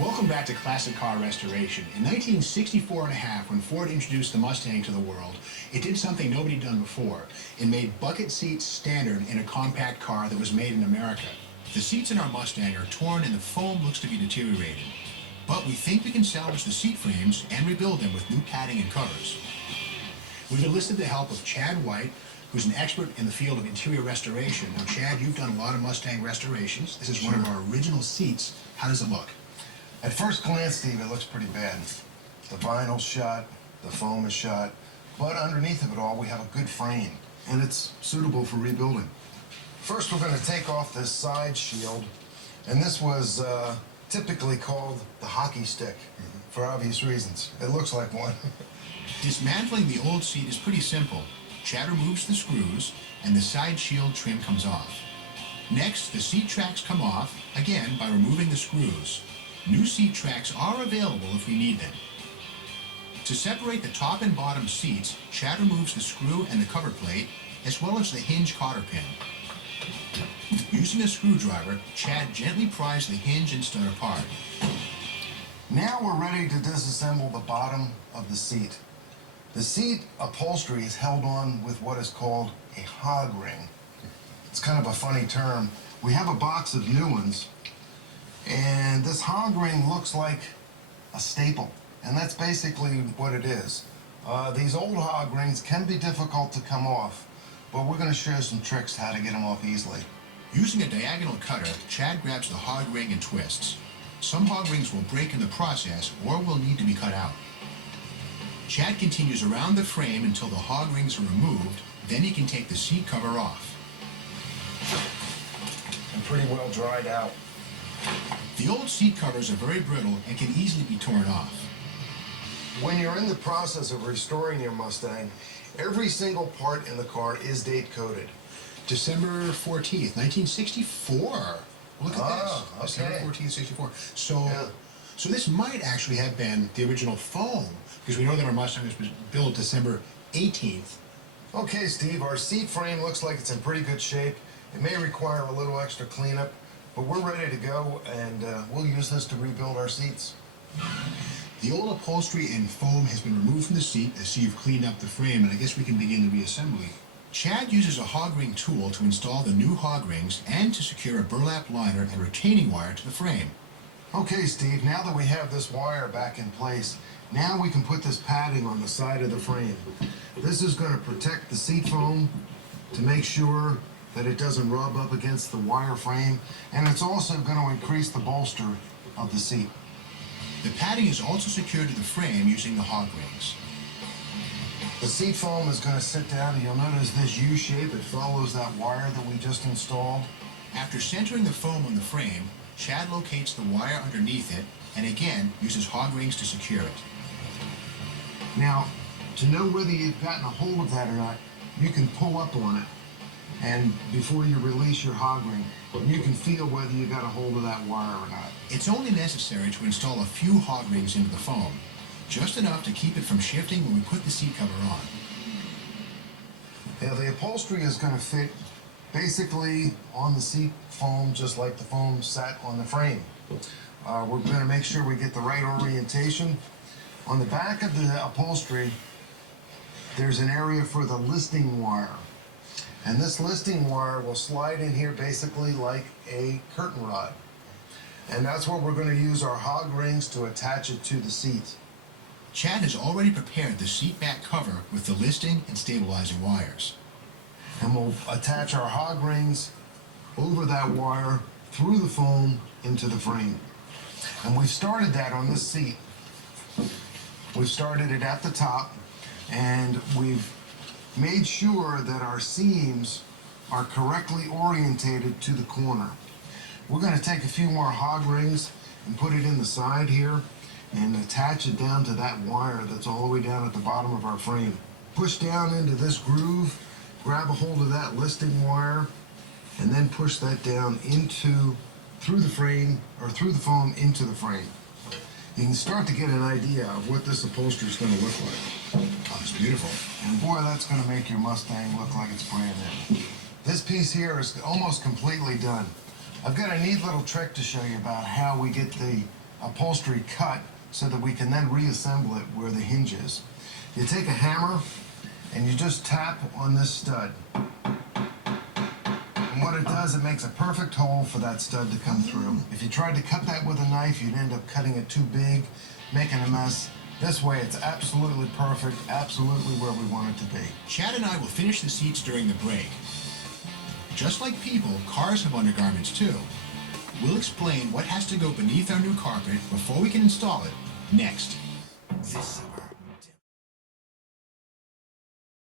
Welcome back to Classic Car Restoration. In 1964 and a half, when Ford introduced the Mustang to the world, it did something nobody had done before. It made bucket seats standard in a compact car that was made in America. The seats in our Mustang are torn and the foam looks to be deteriorated. But we think we can salvage the seat frames and rebuild them with new padding and covers. We've enlisted the help of Chad White, who's an expert in the field of interior restoration. Now, Chad, you've done a lot of Mustang restorations. This is one of our original seats. How does it look? At first glance, Steve, it looks pretty bad. The vinyl's shot, the foam is shot, but underneath of it all, we have a good frame, and it's suitable for rebuilding. First, we're going to take off this side shield, and this was typically called the hockey stick, for obvious reasons. It looks like one. Dismantling the old seat is pretty simple. Chad removes the screws, and the side shield trim comes off. Next, the seat tracks come off, again by removing the screws. New seat tracks are available if we need them. To separate the top and bottom seats, Chad removes the screw and the cover plate, as well as the hinge cotter pin. Using a screwdriver, Chad gently pries the hinge and stud apart. Now we're ready to disassemble the bottom of the seat. The seat upholstery is held on with what is called a hog ring. It's kind of a funny term. We have a box of new ones, and this hog ring looks like a staple, and that's basically what it is. These old hog rings can be difficult to come off, but we're going to show some tricks how to get them off easily. Using a diagonal cutter, Chad grabs the hog ring and twists. Some hog rings will break in the process or will need to be cut out. Chad continues around the frame until the hog rings are removed, then he can take the seat cover off. And pretty well dried out. The old seat covers are very brittle and can easily be torn off. When you're in the process of restoring your Mustang, every single part in the car is date coded. December 14th, 1964. Look at this. Okay. December 14th, 64. So, Yeah. so this might actually have been the original foam, because we know that our Mustang was built December 18th. Okay, Steve, our seat frame looks like it's in pretty good shape. It may require a little extra cleanup, but we're ready to go, and we'll use this to rebuild our seats. The old upholstery and foam has been removed from the seat, as you've cleaned up the frame, and I guess we can begin the reassembly. Chad uses a hog ring tool to install the new hog rings and to secure a burlap liner and retaining wire to the frame. Okay, Steve, now that we have this wire back in place, now we can put this padding on the side of the frame. This is going to protect the seat foam to make sure that it doesn't rub up against the wire frame, and it's also going to increase the bolster of the seat. The padding is also secured to the frame using the hog rings. The seat foam is going to sit down, and you'll notice this U shape. It follows that wire that we just installed. After centering the foam on the frame, Chad locates the wire underneath it and again uses hog rings to secure it. Now, to know whether you've gotten a hold of that or not, you can pull up on it, and before you release your hog ring, you can feel whether you got a hold of that wire or not. It's only necessary to install a few hog rings into the foam, just enough to keep it from shifting when we put the seat cover on. Now, the upholstery is going to fit basically on the seat foam, just like the foam sat on the frame. We're going to make sure we get the right orientation. On the back of the upholstery, there's an area for the listing wire. And this listing wire will slide in here basically like a curtain rod. And that's where we're going to use our hog rings to attach it to the seat. Chad has already prepared the seat back cover with the listing and stabilizing wires. And we'll attach our hog rings over that wire through the foam into the frame. And we've started that on this seat. We've started it at the top, and we've made sure that our seams are correctly orientated to the corner. We're going to take a few more hog rings and put it in the side here and attach it down to that wire that's all the way down at the bottom of our frame. Push down into this groove, grab a hold of that listing wire, and then push that down through the frame, or through the foam into the frame. You can start to get an idea of what this upholstery is going to look like. Oh, it's beautiful. And boy, that's going to make your Mustang look like it's brand new. This piece here is almost completely done. I've got a neat little trick to show you about how we get the upholstery cut so that we can then reassemble it where the hinge is. You take a hammer and you just tap on this stud. And what it does, it makes a perfect hole for that stud to come through. If you tried to cut that with a knife, you'd end up cutting it too big, making a mess. This way, it's absolutely perfect, absolutely where we want it to be. Chad and I will finish the seats during the break. Just like people, cars have undergarments too. We'll explain what has to go beneath our new carpet before we can install it next.